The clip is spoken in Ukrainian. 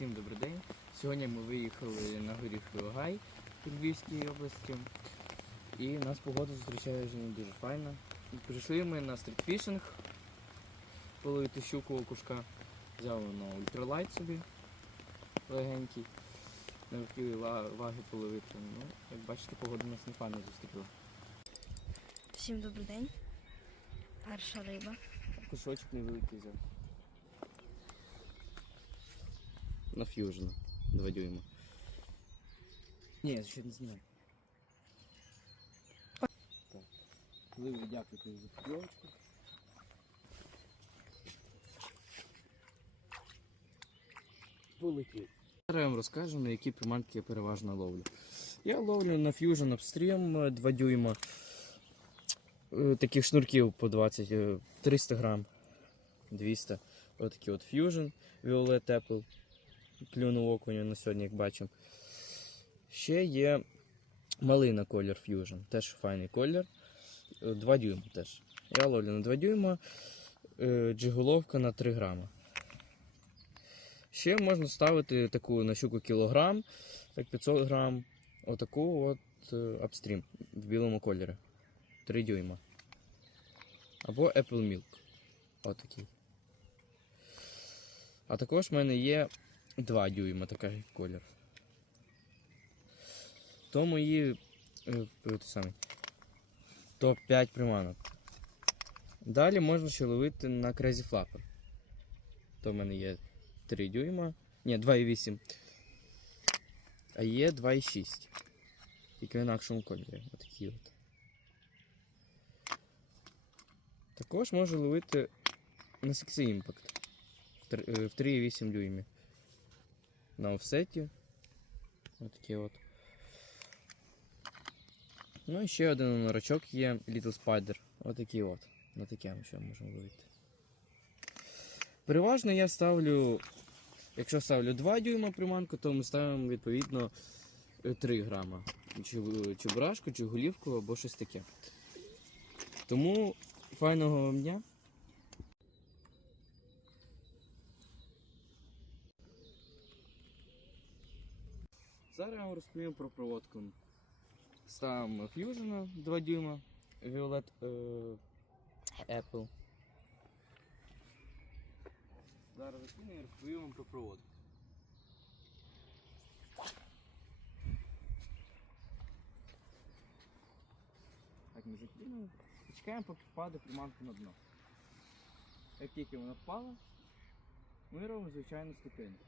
Всім добрий день. Сьогодні ми виїхали на горішковий гай у Львівській області. І нас погода зустрічає вже не дуже файно. Прийшли ми на стрітфішинг половити щуку окушка. Взяли на ультралайт собі легенький. Не хотіли ваги половити. Ну, як бачите, погода нас не файно зустріла. Всім добрий день. Перша риба. Кусочок невеликий взяв. На фьюжн. Два дюйма. Ні, ще не знімай. Так. Коли ви дякуєте за покльовочку. Полетів. Зараз я вам розкажу, на які приманки я переважно ловлю. Я ловлю на Fusion Upstream 2 дюйма. Е, Таких шнурків по 20, е, 300 грам, 200. Отакий от Fusion Violet Apple. Клюнув окуню на сьогодні, як бачимо. Ще є малина колір Fusion, теж файний колір. 2 дюйма теж. Я ловлю на 2 дюйма, е, джиголовка на 3 грама. Ще можна ставити таку на щуку кілограм, так 500 грам. Отаку от е, апстрім в білому кольорі. 3 дюйма. Або Apple Milk. Отакий. А також в мене є 2 дюйма такий колір. То мої е, е, те саме, топ-5 приманок. Далі можна ще ловити на Crazy Flapper. То в мене є 3 дюйма. Ні, 2,8. А є 2,6. Тільки в інакшому кольорі. Отакі от. Також можу ловити на Sexy Impact в три- е, в 3,8 дюймі. На офсеті. Отакі от. Ну і ще один норачок є Little Spider. Отакий от. На таке ми ще можемо ловити. Переважно я ставлю. Якщо ставлю 2 дюйма приманку, то ми ставимо відповідно е, 3 грама. Чи, чи брашку, чи голівку, або щось таке. Тому файного вам дня. Зараз я вам розповім про проводку. Ставимо Fusion 2 дюйма, Violet е, Apple. Зараз закину і розповім вам про проводку. Так, ми закинули. Чекаємо, поки впаде приманка на дно. Як тільки вона впала, ми робимо звичайну ступеньку.